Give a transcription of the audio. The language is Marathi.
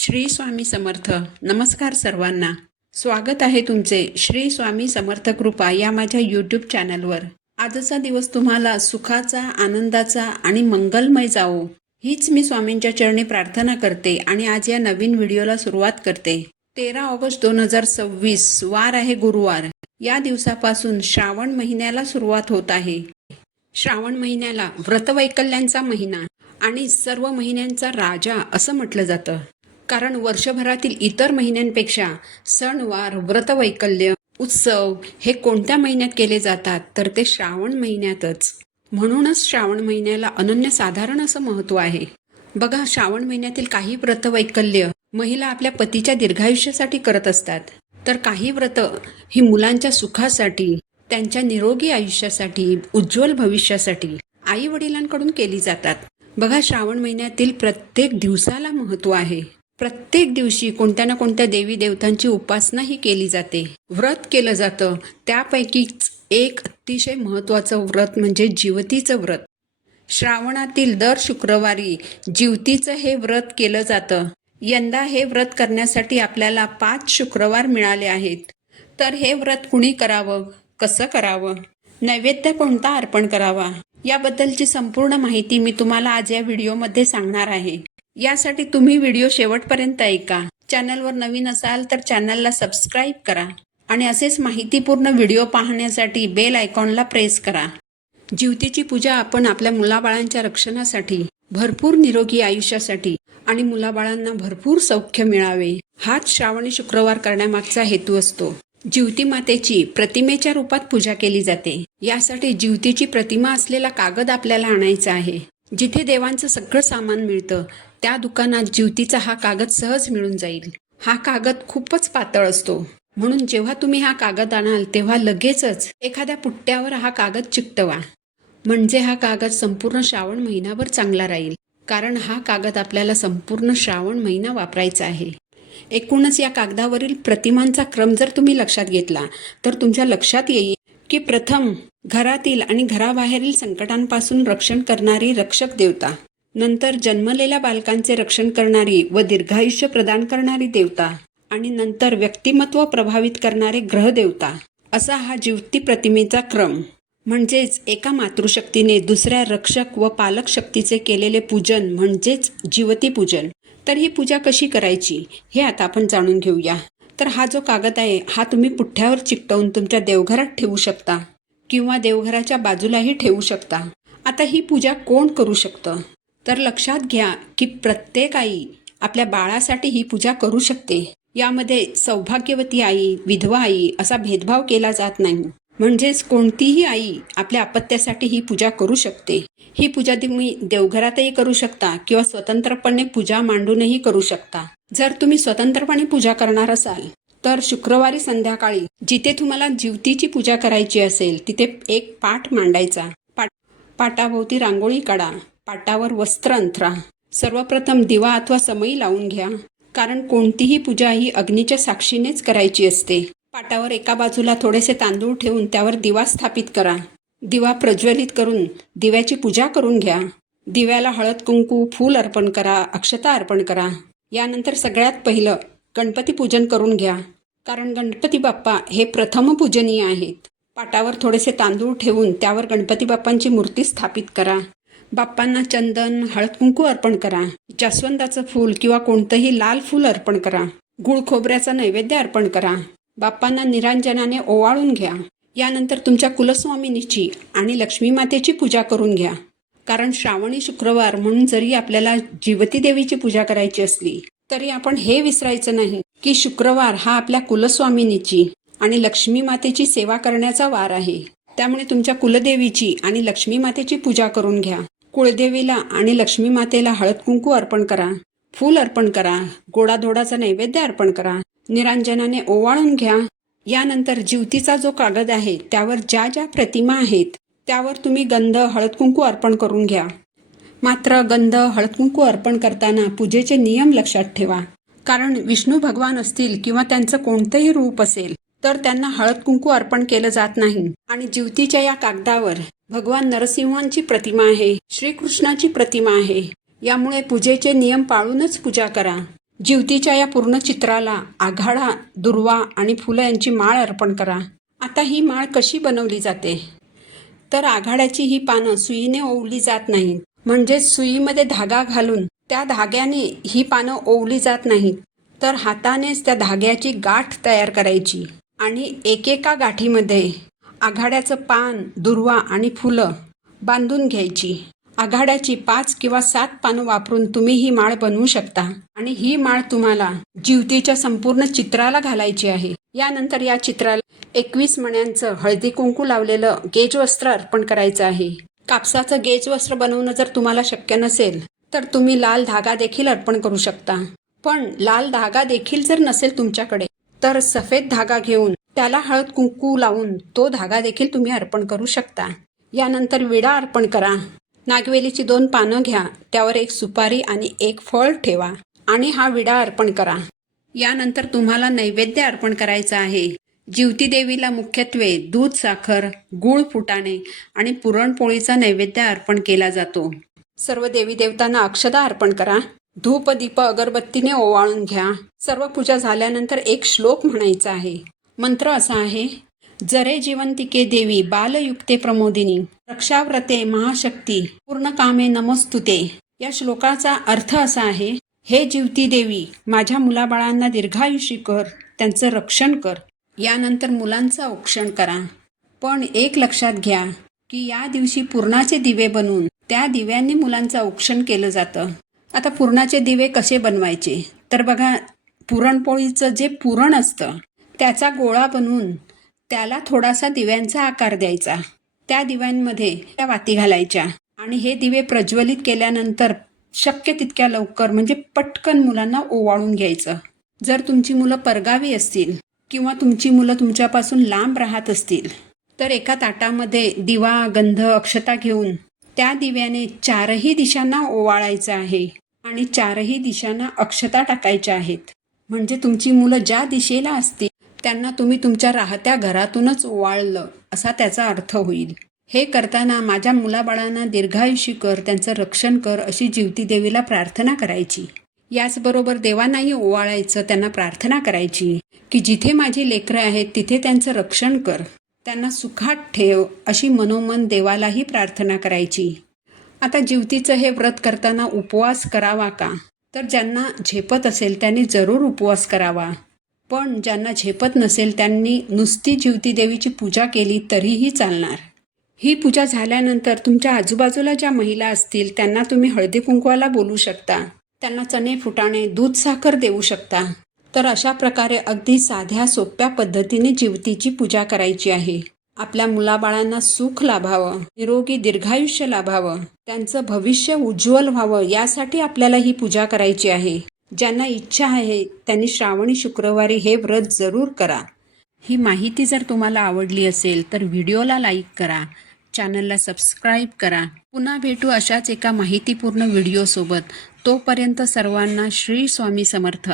श्री स्वामी समर्थ. नमस्कार सर्वांना. स्वागत आहे तुमचे श्री स्वामी समर्थ कृपा या माझ्या यूट्यूब चॅनलवर. आजचा दिवस तुम्हाला सुखाचा, आनंदाचा आणि मंगलमय जावो हीच मी स्वामींच्या चरणी प्रार्थना करते आणि आज या नवीन व्हिडिओला सुरुवात करते. 13 ऑगस्ट 2026 वार आहे गुरुवार. या दिवसापासून श्रावण महिन्याला सुरुवात होत आहे. श्रावण महिन्याला व्रतवैकल्यांचा महिना आणि सर्व महिन्यांचा राजा असं म्हटलं जातं. कारण वर्षभरातील इतर महिन्यांपेक्षा सणवार, व्रतवैकल्य, उत्सव हे कोणत्या महिन्यात केले जातात तर ते श्रावण महिन्यातच. म्हणूनच श्रावण महिन्याला अनन्यसाधारण असं महत्त्व आहे. बघा, श्रावण महिन्यातील काही व्रतवैकल्य महिला आपल्या पतीच्या दीर्घायुष्यासाठी करत असतात, तर काही व्रत ही मुलांच्या सुखासाठी, त्यांच्या निरोगी आयुष्यासाठी, उज्ज्वल भविष्यासाठी आई वडिलांकडून केली जातात. बघा, श्रावण महिन्यातील प्रत्येक दिवसाला महत्त्व आहे. प्रत्येक दिवशी कोणत्या ना कोणत्या देवी देवतांची उपासना ही केली जाते, व्रत केलं जातं. त्यापैकीच एक अतिशय महत्त्वाचं व्रत म्हणजे जिवतीचं व्रत. श्रावणातील दर शुक्रवारी जिवतीचं हे व्रत केलं जातं. यंदा हे व्रत करण्यासाठी आपल्याला 5 शुक्रवार मिळाले आहेत. तर हे व्रत कुणी करावं, कसं करावं, नैवेद्य कोणता अर्पण करावा याबद्दलची संपूर्ण माहिती मी तुम्हाला आज या व्हिडिओमध्ये सांगणार आहे. यासाठी तुम्ही व्हिडिओ शेवटपर्यंत ऐका. चॅनलवर नवीन असाल तर चॅनलला सबस्क्राईब करा आणि असेच माहितीपूर्ण व्हिडिओ पाहण्यासाठी बेल आयकॉनला प्रेस करा. जिवतीची पूजा आपण आपल्या मुलाबाळांच्या रक्षणासाठी, भरपूर निरोगी आयुष्यासाठी आणि मुलाबाळांना भरपूर सौख्य मिळावे हाच श्रावणी शुक्रवार करण्यामागचा हेतू असतो. जिवती मातेची प्रतिमेच्या रूपात पूजा केली जाते. यासाठी जिवतीची प्रतिमा असलेला कागद आपल्याला आणायचा आहे. जिथे देवांचं सगळं सामान मिळतं त्या दुकानात जिवतीचा हा कागद सहज मिळून जाईल. हा कागद खूपच पातळ असतो, म्हणून जेव्हा तुम्ही हा कागद आणाल तेव्हा लगेचच एखाद्या पुट्ट्यावर हा कागद चिकटवा. म्हणजे हा कागद संपूर्ण श्रावण महिनाभर चांगला राहील. कारण हा कागद आपल्याला संपूर्ण श्रावण महिना वापरायचा आहे. एकूणच या कागदावरील प्रतिमांचा क्रम जर तुम्ही लक्षात घेतला तर तुमच्या लक्षात येईल की प्रथम घरातील आणि घराबाहेरील संकटांपासून रक्षण करणारी रक्षक देवता, नंतर जन्मलेल्या बालकांचे रक्षण करणारी व दीर्घायुष्य प्रदान करणारी देवता आणि नंतर व्यक्तिमत्व प्रभावित करणारे ग्रह देवता, असा हा जिवती प्रतिमेचा क्रम. म्हणजेच एका मातृशक्तीने दुसऱ्या रक्षक व पालक शक्तीचे केलेले पूजन म्हणजेच जिवती पूजन. तर ही पूजा कशी करायची हे आता आपण जाणून घेऊया. तर हा जो कागद आहे हा तुम्ही पुठ्ठ्यावर चिकटवून तुमच्या देवघरात ठेवू शकता किंवा देवघराच्या बाजूलाही ठेवू शकता. आता ही पूजा कोण करू शकतं तर लक्षात घ्या की प्रत्येक आई आपल्या बाळासाठी ही पूजा करू शकते. यामध्ये सौभाग्यवती आई, विधवा आई असा भेदभाव केला जात नाही. म्हणजेच कोणतीही आई आपल्या अपत्यासाठी ही पूजा करू शकते. ही पूजा तुम्ही देवघरातही करू शकता किंवा स्वतंत्रपणे पूजा मांडूनही करू शकता. जर तुम्ही स्वतंत्रपणे पूजा करणार असाल तर शुक्रवारी संध्याकाळी जिथे तुम्हाला जिवतीची पूजा करायची असेल तिथे एक पाट मांडायचा. पाटाभोवती रांगोळी काढा, पाटावर वस्त्र अंथरा. सर्वप्रथम दिवा अथवा समई लावून घ्या, कारण कोणतीही पूजा ही अग्नीच्या साक्षीनेच करायची असते. पाटावर एका बाजूला थोडेसे तांदूळ ठेवून त्यावर दिवा स्थापित करा. दिवा प्रज्वलित करून दिव्याची पूजा करून घ्या. दिव्याला हळद कुंकू, फूल अर्पण करा, अक्षता अर्पण करा. यानंतर सगळ्यात पहिलं गणपती पूजन करून घ्या, कारण गणपती बाप्पा हे प्रथम पूजनीय आहेत. पाटावर थोडेसे तांदूळ ठेवून त्यावर गणपती बाप्पांची मूर्ती स्थापित करा. बाप्पांना चंदन, हळद कुंकू अर्पण करा. जास्वंदाचं फूल किंवा कोणतंही लाल फूल अर्पण करा. गुळ खोबऱ्याचा नैवेद्य अर्पण करा. बाप्पांना निरांजनाने ओवाळून घ्या. यानंतर तुमच्या कुलस्वामिनीची आणि लक्ष्मी मातेची पूजा करून घ्या. कारण श्रावणी शुक्रवार म्हणून जरी आपल्याला जिवती देवीची पूजा करायची असली तरी आपण हे विसरायचं नाही की शुक्रवार हा आपल्या कुलस्वामिनीची आणि लक्ष्मी मातेची सेवा करण्याचा वार आहे. त्यामुळे तुमच्या कुलदेवीची आणि लक्ष्मी मातेची पूजा करून घ्या. कुळदेवीला आणि लक्ष्मी मातेला हळद कुंकू अर्पण करा, फूल अर्पण करा, गोडाधोडाचा नैवेद्य अर्पण करा, निरांजनाने ओवाळून घ्या. यानंतर जिवतीचा जो कागद आहे त्यावर ज्या ज्या प्रतिमा आहेत त्यावर तुम्ही गंध, हळद कुंकू अर्पण करून घ्या. मात्र गंध, हळद कुंकू अर्पण करताना पूजेचे नियम लक्षात ठेवा. कारण विष्णू भगवान असतील किंवा त्यांचं कोणतंही रूप असेल तर त्यांना हळद कुंकू अर्पण केलं जात नाही. आणि जिवतीच्या या कागदावर भगवान नरसिंहांची प्रतिमा आहे, श्रीकृष्णाची प्रतिमा आहे. यामुळे पूजेचे नियम पाळूनच पूजा करा. ज्योतीच्या या पूर्ण चित्राला आघाडा, दुर्वा आणि फुलं यांची माळ अर्पण करा. आता ही माळ कशी बनवली जाते? तर आघाड्याची ही पानं सुईने ओवली जात नाहीत. म्हणजेच सुईमध्ये धागा घालून त्या धाग्याने ही पानं ओवली जात नाहीत, तर हातानेच त्या धाग्याची गाठ तयार करायची आणि एकेका गाठीमध्ये आघाड्याचं पान, दुर्वा आणि फुलं बांधून घ्यायची. आघाड्याची 5 किंवा 7 पानं वापरून तुम्ही ही माळ बनवू शकता आणि ही माळ तुम्हाला ज्योतीच्या संपूर्ण चित्राला घालायची आहे. यानंतर या चित्राला 21 मण्यांचं हळदी कुंकू लावलेलं गेजवस्त्र अर्पण करायचं आहे. कापसाचं गेजवस्त्र बनवणं जर तुम्हाला शक्य नसेल तर तुम्ही लाल धागा देखील अर्पण करू शकता. पण लाल धागा देखील जर नसेल तुमच्याकडे तर सफेद धागा घेऊन त्याला हळद कुंकू लावून तो धागा देखील तुम्ही अर्पण करू शकता. यानंतर विडा अर्पण करा. नागवेलीची 2 पानं घ्या, त्यावर 1 सुपारी आणि 1 फळ ठेवा आणि हा विडा अर्पण करा. यानंतर तुम्हाला नैवेद्य अर्पण करायचा आहे. ज्योती देवीला मुख्यत्वे दूध, साखर, गूळ, फुटाणे आणि पुरणपोळीचा नैवेद्य अर्पण केला जातो. सर्व देवी देवतांना अक्षदा अर्पण करा. धूप, दीप, अगरबत्तीने ओवाळून घ्या. सर्व पूजा झाल्यानंतर एक श्लोक म्हणायचा आहे. मंत्र असा आहे: जरे जिवंतिके देवी बालयुक्ते प्रमोदिनी रक्षाव्रते महाशक्ती पूर्णकामे नमस्तुते. या श्लोकाचा अर्थ असा आहे: हे ज्योती देवी, माझ्या मुलाबाळांना दीर्घायुषी कर, त्यांचं रक्षण कर. यानंतर मुलांचं औक्षण करा. पण एक लक्षात घ्या की या दिवशी पुरणाचे दिवे बनवून त्या दिव्यांनी मुलांचं औक्षण केलं जातं. आता पुरणाचे दिवे कसे बनवायचे? तर बघा, पुरणपोळीचं जे पुरण असतं त्याचा गोळा बनवून त्याला थोडासा दिव्यांचा आकार द्यायचा. त्या दिव्यांमध्ये त्या वाती घालायच्या आणि हे दिवे प्रज्वलित केल्यानंतर शक्य तितक्या लवकर म्हणजे पटकन मुलांना ओवाळून घ्यायचं. जर तुमची मुलं परगावी असतील किंवा तुमची मुलं तुमच्यापासून लांब राहत असतील तर एका ताटामध्ये दिवा, गंध, अक्षता घेऊन त्या दिव्याने 4ही दिशांना ओवाळायचं आहे आणि 4ही दिशांना अक्षता टाकायच्या आहेत. म्हणजे तुमची मुलं ज्या दिशेला असतील त्यांना तुम्ही तुमच्या राहत्या घरातूनच ओवाळलं असा त्याचा अर्थ होईल. हे करताना माझ्या मुलाबाळांना दीर्घायुषी कर, त्यांचं रक्षण कर अशी ज्योती देवीला प्रार्थना करायची. याचबरोबर देवांनाही ओवाळायचं, त्यांना प्रार्थना करायची की जिथे माझी लेकरं आहेत तिथे त्यांचं रक्षण कर, त्यांना सुखात ठेव अशी मनोमन देवालाही प्रार्थना करायची. आता ज्योतीचं हे व्रत करताना उपवास करावा का? तर ज्यांना झेपत असेल त्यांनी जरूर उपवास करावा. पण ज्यांना झेपत नसेल त्यांनी नुसती ज्योती देवीची पूजा केली तरीही चालणार. ही पूजा झाल्यानंतर तुमच्या आजूबाजूला ज्या महिला असतील त्यांना तुम्ही हळदी कुंकवाला बोलवू शकता. त्यांना चणे, फुटाणे, दूध, साखर देऊ शकता. तर अशा प्रकारे अगदी साध्या सोप्या पद्धतीने ज्योतीची पूजा करायची आहे. आपल्या मुलाबाळांना सुख लाभावं, निरोगी दीर्घायुष्य लाभावं, त्यांचं भविष्य उज्ज्वल व्हावं यासाठी आपल्याला ही पूजा करायची आहे. ज्यांना इच्छा आहे त्यांनी श्रावणी शुक्रवारी हे व्रत जरूर करा. ही माहिती जर तुम्हाला आवडली असेल तर व्हिडिओला लाईक करा, चॅनलला सबस्क्राईब करा. पुन्हा भेटू अशाच एका माहितीपूर्ण व्हिडिओसोबत. तोपर्यंत सर्वांना श्री स्वामी समर्थ.